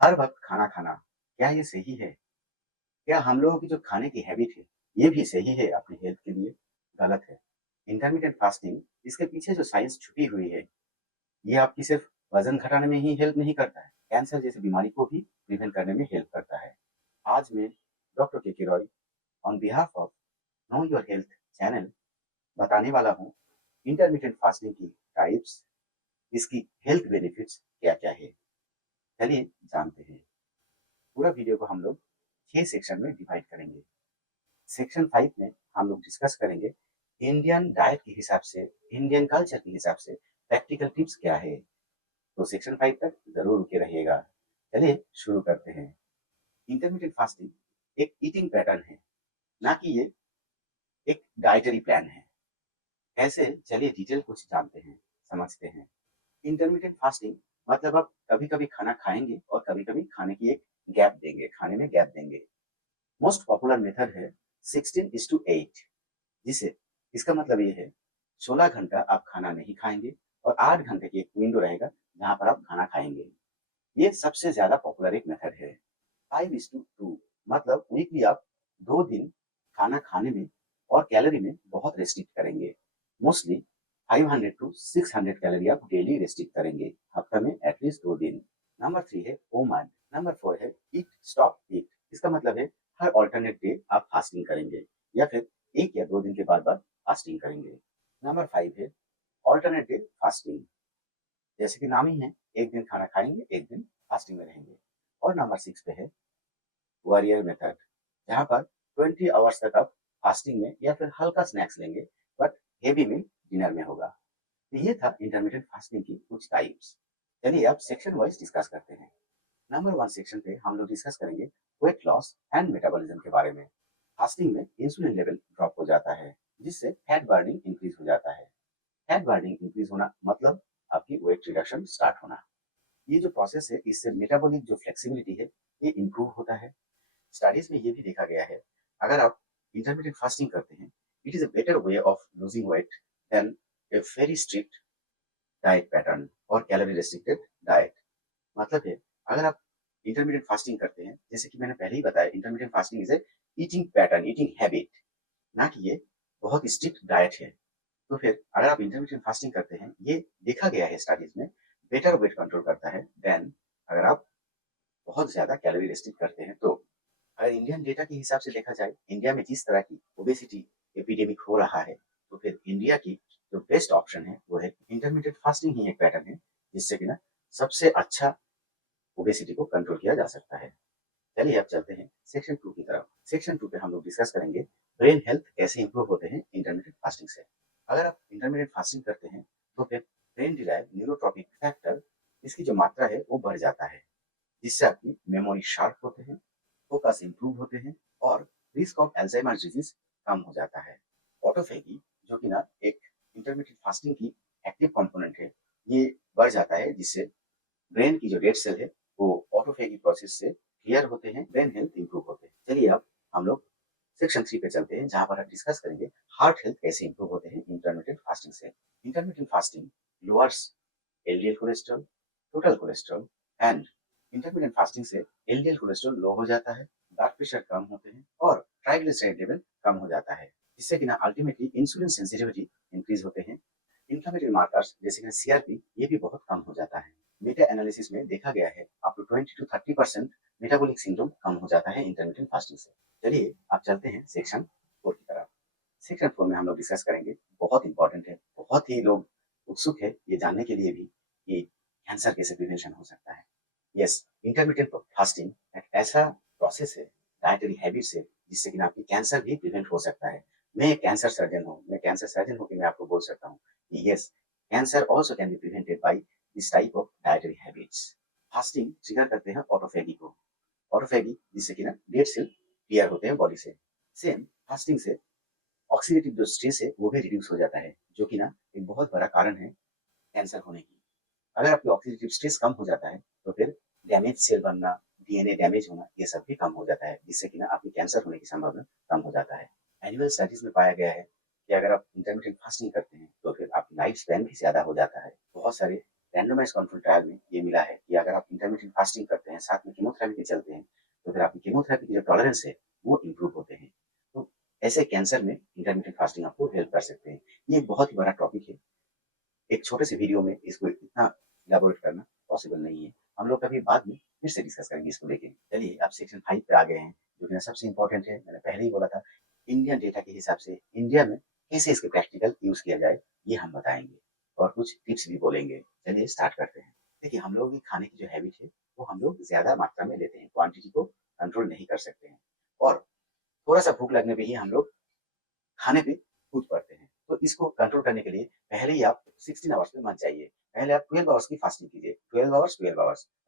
हर वक़्त खाना खाना, क्या ये सही है? क्या हम लोगों की जो खाने की हैबिट है, ये भी सही है अपनी हेल्थ के लिए? गलत है। इंटरमिटेंट फास्टिंग इसके पीछे जो साइंस छुपी हुई है, ये आपकी सिर्फ़ वज़न घटाने में ही हेल्प नहीं करता है, कैंसर जैसी बीमारी को भी प्रिवेंट करने में हेल्प करता है। आज मैं doctor KK Roy on behalf of know your health channel बताने वाला हूँ, इंटरमिटेंट फास्टिंग की टाइप्स, इसकी हेल्थ बेनिफिट्स क्या-क्या है? चलिए जानते हैं। पूरा वीडियो को हम लोग 6 सेक्शन में डिवाइड करेंगे। सेक्शन 5 में हम लोग डिस्कस करेंगे इंडियन डाइट के हिसाब से, इंडियन कल्चर के हिसाब से प्रैक्टिकल टिप्स क्या है। तो सेक्शन 5 तक जरूर रुके रहिएगा। चलिए शुरू करते हैं। इंटरमीडिएट फास्टिंग एक ईटिंग पैटर्न है, ना कि ये एक डाइटरी प्लान है। ऐसे चलिए डिटेल कुछ जानते हैं, समझते हैं। इंटरमीडिएट फास्टिंग मतलब आप कभी कभी खाना खाएंगे और कभी कभी खाने की एक गैप देंगे, खाने में गैप देंगे। मोस्ट पॉपुलर मेथड है 16:8, जिसे इसका मतलब ये है 16 घंटा आप खाना नहीं खाएंगे और 8 घंटे की एक विंडो रहेगा जहां पर आप खाना खाएंगे। ये सबसे ज्यादा पॉपुलर एक मेथड है। 5:2 मतलब वीकली आप 2 दिन खाना खाने में और कैलोरी में बहुत रेस्ट्रिक्ट करेंगे। मोस्टली 500 टू 600 कैलोरी आप डेली रेस्ट्रिक्ट करेंगे, हफ्ता में एटलीस्ट 2 दिन। नंबर 3 है ओमन। नंबर 4 है ईट स्टॉप ईट। इसका मतलब है हर ऑल्टरनेट डे आप फास्टिंग करेंगे या फिर 1 या 2 दिन के बाद बाद फास्टिंग करेंगे। नंबर 5 है ऑल्टरनेट डे फास्टिंग। जैसे कि नाम ही है, एक दिन खाना खाएंगे, एक दिन फास्टिंग में रहेंगे। और नंबर 6 पे है वॉरियर मेथड, जहाँ पर 20 आवर्स तक आप फास्टिंग में या फिर हल्का स्नैक्स लेंगे, बट हेवी मील डिनर में होगा। तो ये था इंटरमीडिएट फास्टिंग की कुछ टाइप्स। चलिए अब सेक्शन वाइज डिस्कस करते हैं। नंबर 1 सेक्शन पे हम लोग डिस्कस करेंगे वेट लॉस एंड मेटाबॉलिज्म के बारे में। फास्टिंग में इंसुलिन लेवल ड्रॉप हो जाता है, जिससे फैट बर्निंग इंक्रीज हो जाता है। फैट बर्निंग इंक्रीज होना मतलब आपकी वेट रिडक्शन स्टार्ट होना। ये जो प्रोसेस है, इससे मेटाबॉलिक जो फ्लेक्सिबिलिटी है, ये इंप्रूव होता है। स्टडीज में ये भी देखा गया है, अगर आप इंटरमीडिएट फास्टिंग करते हैं, it is a better way of losing weight than a very strict diet pattern और कैलोरी रेस्ट्रिक्टेड डाइट। मतलब है, अगर आप इंटरमीडिएट फास्टिंग करते हैं, जैसे कि मैंने पहले ही बताया, intermediate fasting is a eating pattern, eating habit, ना कि ये बहुत स्ट्रिक्ट डाइट है। तो फिर अगर आप इंटरमीडिएट फास्टिंग करते हैं, ये देखा गया है स्टडीज में, बेटर वेट कंट्रोल करता है देन अगर आप बहुत ज्यादा कैलोरी रेस्ट्रिक्ट करते हैं। तो अगर इंडियन डेटा के हिसाब से देखा जाए, इंडिया में जिस तरह की ओबेसिटी एपिडेमिक हो रहा है, तो फिर इंडिया की जो बेस्ट ऑप्शन है वो है इंटरमीडिएट फास्टिंग ही एक पैटर्न है, जिससे कि ना सबसे अच्छा ओबेसिटी को कंट्रोल किया जा सकता है। चलिए अब चलते हैं सेक्शन 2 की तरफ। सेक्शन 2 पे हम लोग डिस्कस करेंगे ब्रेन हेल्थ कैसे इंप्रूव होते हैं इंटरमीडिएट फास्टिंग से। अगर आप इंटरमीडिएट फास्टिंग करते हैं, तो फिर ब्रेन डिराइव न्यूरोट्रॉपिक फैक्टर, इसकी जो मात्रा है वो बढ़ जाता है, जिससे आपकी मेमोरी शार्प होते हैं, फोकस इंप्रूव होते हैं और रिस्क ऑफ अल्जाइमर डिजीज कम हो जाता है। ऑटोफेगी, जो कि ना एक इंटरमीडिएट फास्टिंग की एक्टिव कंपोनेंट है, ये बढ़ जाता है, जिससे ब्रेन की जो रेड सेल है वो ऑटोफेगी प्रोसेस से क्लियर होते हैं, ब्रेन हेल्थ इंप्रूव होते हैं। चलिए अब हम लोग सेक्शन 3 पे चलते हैं, जहां पर हम डिस्कस करेंगे हार्ट हेल्थ कैसे इंप्रूव होते हैं इंटरमीडिएट फास्टिंग से। Intermediate fasting lowers LDL cholesterol, total cholesterol and intermediate fasting से एलडीएल कोलेस्ट्रॉल लो हो जाता है, ब्लड प्रेशर कम होते हैं और ट्राइग्लिसराइड लेवल कम हो जाता है, जिससे कि ना अल्टीमेटली इंसुलिन सेंसिटिविटी इंक्रीज होते हैं। इन्फ्लेमेटरी मार्कर्स जैसे कि सीआरपी, ये भी बहुत कम हो जाता है। मेटा एनालिसिस में देखा गया है up to 20 to 30% metabolic syndrome कम हो जाता है इंटरमीडिएट फास्टिंग से। चलिए आप चलते हैं सेक्शन 4 की तरफ। सेक्शन 4 में हम लोग डिस्कस करेंगे, बहुत इंपॉर्टेंट है, बहुत ही लोग उत्सुक है ये जानने के लिए भी कि कैंसर कैसे प्रिवेंशन हो सकता है। यस, इंटरमीडिएट फास्टिंग एक ऐसा प्रोसेस है, डाइटरी हैबिट से, जिससे कि ना आपकी कैंसर भी प्रिवेंट हो सकता है। मैं एक कैंसर सर्जन हूँ, मैं कैंसर सर्जन होकर मैं आपको बोल सकता हूँ कि yes, cancer also can be prevented by this type of dietary habits. Fasting trigger करते हैं ऑटोफेगी को, ऑटोफेगी जिससे कि ना डेड सेल क्लियर होते हैं बॉडी से। सेम फास्टिंग से ऑक्सीडेटिव जो स्ट्रेस है वो भी रिड्यूस हो जाता है, जो कि ना एक बहुत बड़ा कारण है कैंसर होने की। अगर आपकी ऑक्सीडेटिव स्ट्रेस कम हो जाता है, तो फिर डैमेज सेल बनना, डीएनए डैमेज होना, ये सब भी कम हो जाता है, जिससे कि ना आपकी कैंसर होने की संभावना कम हो जाता है। एनुअल स्टडीज में पाया गया है कि अगर आप इंटरमीडिएट फास्टिंग करते हैं, तो फिर आपकी लाइफ स्पैन भी ज्यादा हो जाता है। बहुत सारे रैंडमाइज्ड कंट्रोल ट्रायल में ये मिला है कि अगर आप इंटरमीडिएट फास्टिंग करते हैं साथ में कीमोथेरेपी भी चलते हैं, तो फिर आपकी कीमोथेरेपी की जो टॉलरेंस है, वो इम्प्रूव होते हैं। तो ऐसे कैंसर में इंटरमिटेंट फास्टिंग आपको हेल्प कर सकते हैं। ये एक बहुत ही बड़ा टॉपिक है। एक छोटे से वीडियो में इसको इतना इलैबोरेट करना पॉसिबल नहीं है। हम लोग कभी बाद में फिर से डिस्कस करेंगे इसको लेके। चलिए अब सेक्शन 5 पे आ गए हैं, जो कि सबसे इम्पोर्टेंट है। मैंने पहले ही बोला था, इंडियन डेटा के हिसाब से इंडिया में कैसे इसके प्रैक्टिकल यूज़ किया जाए, ये हम बताएँगे और कुछ टिप्स भी बोलेंगे। चलिए स्टार्ट करते हैं। देखिए, हम लोगों की खाने की जो हैबिट है, वो हम लोग ज़्यादा मात्रा में लेते हैं, क्वांटिटी को कंट्रोल नहीं कर सकते हैं और थोड़ा-सा भूख लगने पे ही हम लोग खाने पे कूद पड़ते हैं। तो इसको कंट्रोल करने के लिए पहले ही आप 16 आवर्स पे मत जाइए। पहले आप 12 आवर्स की फास्टिंग कीजिए। 12 आवर्स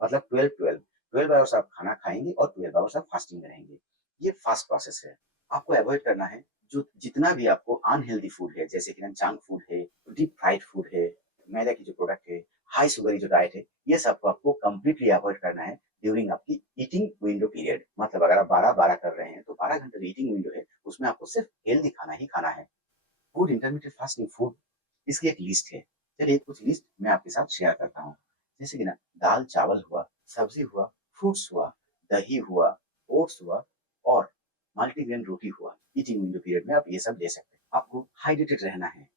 मतलब 12-12 12 आवर्स आप खाना खाएँगे और 12 आवर्स आप फास्टिंग में रहेंगे। ये फास्ट प्रोसेस है। आपको अवॉइड करना है जो जितना भी आपको अनहेल्दी फूड है, जैसे कि जंक फूड है, डीप फ्राइड फूड है, मैदा की जो प्रोडक्ट है, हाई शुगर की जो डाइट है, ये सब को आपको कंप्लीटली अवॉइड करना है ड्यूरिंग आपकी ईटिंग विंडो पीरियड। मतलब अगर आप 12-12 कर रहे हैं, तो 12 घंटे जो ईटिंग विंडो है, उसमें आपको सिर्फ हेल्दी खाना ही खाना है। फूड इंटरमिटेंट फास्टिंग फूड, इसकी एक लिस्ट है। चलिए कुछ लिस्ट मैं आपके साथ शेयर करता हूँ। जैसे कि ना, दाल चावल हुआ, सब्जी हुआ, फ्रूट्स हुआ, दही हुआ, ओट्स हुआ और मल्टीग्रेन रोटी हुआ। ईटिंग विंडो पीरियड में आप ये सब ले सकते हैं। आपको हाइड्रेटेड रहना है,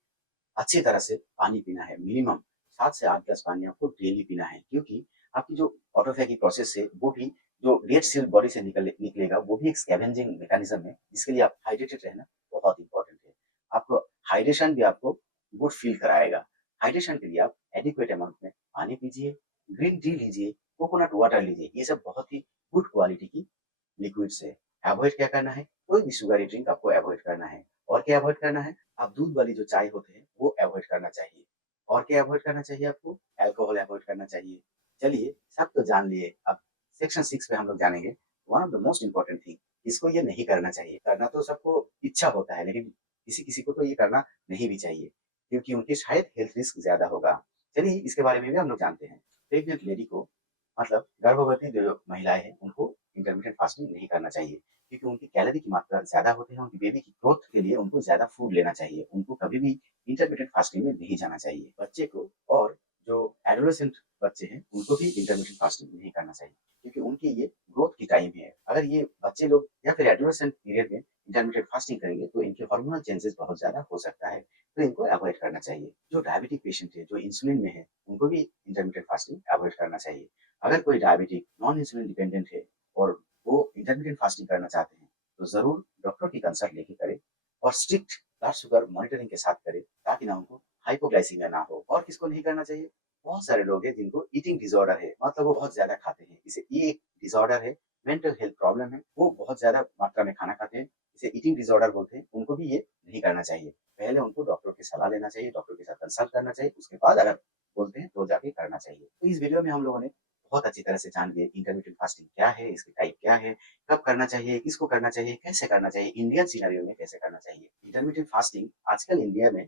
अच्छी तरह से पानी पीना है। मिनिमम 7 से 8 ग्लास पानी आपको डेली पीना है, क्योंकि आपकी जो ऑटोफैगी प्रोसेस है, वो भी जो डेड सेल बॉडी से निकलेगा, वो भी एक स्कैवेंजिंग मैकेनिज्म है, जिसके लिए आप हाइड्रेटेड रहना बहुत इंपॉर्टेंट है। आपको हाइड्रेशन भी आपको गुड फील कराएगा। हाइड्रेशन के लिए आप एडिक्वेट अमाउंट में पानी पीजिए, ग्रीन टी लीजिए, कोकोनट वाटर लीजिए। ये सब बहुत ही गुड क्वालिटी की लिक्विड्स है। अवॉइड क्या करना है? कोई भी शुगरी ड्रिंक आपको अवॉइड करना है। और क्या अवॉइड करना है? आप दूध वाली जो चाय होते हैं, वो अवॉइड करना चाहिए। और क्या अवॉइड करना चाहिए आपको? अल्कोहल अवॉइड करना चाहिए। चलिए, सब तो जान लिए, अब सेक्शन 6 पे हम लोग जानेंगे। One of the most important thing, इसको ये नहीं करना चाहिए। करना तो सबको इच्छा होता है, लेकिन किसी-किसी को तो ये करना नहीं भी चाहिए, क्योंकि उनकी शायद हेल्थ रिस्क ज़्यादा होगा। चलिए, इसके बारे में भी हम लोग जानते हैं। प्रेग्नेंट लेडी को, मतलब गर्भवती जो महिलाएँ हैं, उनको इंटरमिटेंट फास्टिंग नहीं करना चाहिए, क्योंकि उनकी कैलोरी की मात्रा ज़्यादा होती है। उनकी बेबी की ग्रोथ के लिए उनको ज़्यादा फूड लेना चाहिए। उनको कभी भी इंटरमिटेंट फास्टिंग में नहीं जाना चाहिए। बच्चे को और जो एडोलेसेंट बच्चे हैं, उनको भी इंटरमिटेंट फास्टिंग नहीं करना चाहिए, क्योंकि उनकी ये ग्रोथ की टाइम है। अगर ये बच्चे लोग या फिर एडोलेसेंट पीरियड में इंटरमिटेंट फास्टिंग करेंगे, तो इनके हार्मोनल चेंजेस बहुत ज़्यादा हो सकता है, तो इनको अवॉइड करना चाहिए। जो डायबिटिक पेशेंट है, जो इंसुलिन में है, उनको भी इंटरमिटेंट फास्टिंग अवॉइड करना चाहिए। अगर कोई डायबिटिक नॉन इंसुलिन डिपेंडेंट है और वो इंटरमिटेंट फास्टिंग करना चाहते हैं, तो ज़रूर डॉक्टर की कंसल्ट लेके करें और स्ट्रिक्ट ब्लड शुगर मॉनिटरिंग के साथ करें, ताकि ना उनको हाइपोग्लाइसीमिया ना हो। और किसको नहीं करना चाहिए? बहुत सारे लोग हैं जिनको ईटिंग डिसऑर्डर है, मतलब वो बहुत ज़्यादा खाते हैं। इसे ये एक डिसऑर्डर है, मेंटल हेल्थ प्रॉब्लम है, वो बहुत ज़्यादा मात्रा में खाना खाते हैं, इसे ईटिंग डिसऑर्डर बोलते हैं। उनको भी ये नहीं करना चाहिए। पहले उनको डॉक्टर की सलाह लेना चाहिए, डॉक्टर के साथ कंसल्ट करना चाहिए, उसके बाद अगर बोलते हैं तो जाके करना चाहिए। तो इस वीडियो में हम लोगों ने बहुत अच्छी तरह से जान लिए इंटरमिटेंट फास्टिंग क्या है, इसकी टाइप क्या है, कब करना चाहिए, किसको करना चाहिए, कैसे करना चाहिए, इंडियन सिनेरियो में कैसे करना चाहिए। इंटरमिटेंट फास्टिंग आजकल इंडिया में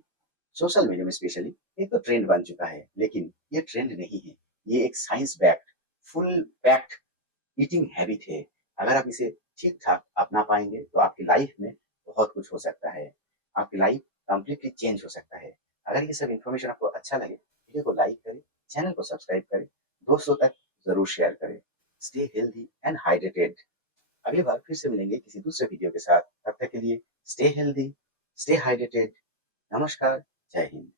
सोशल मीडिया में स्पेशली एक तो ट्रेंड बन चुका है, लेकिन ये ट्रेंड नहीं है। ये एक science backed, full packed eating habit है। अगर आप इसे ठीक-ठाक अपना पाएँगे, तो आपकी लाइफ में बहुत कुछ हो सकता है। आपकी लाइफ कंप्लीटली चेंज हो सकता है। अगर ये सब इन्फॉर्मेशन आपको अच्छा लगे, वीडियो को लाइक करें, चैनल को सब्सक्राइब करें, दोस्तों तक ज़रूर शेयर करें। Stay healthy and hydrated. अगली बार फिर से मिलेंगे किसी दूसरे वीडियो के साथ। तब तक के लिए स्टे हेल्दी, स्टे हाइड्रेटेड। नमस्कार, जय हिंद।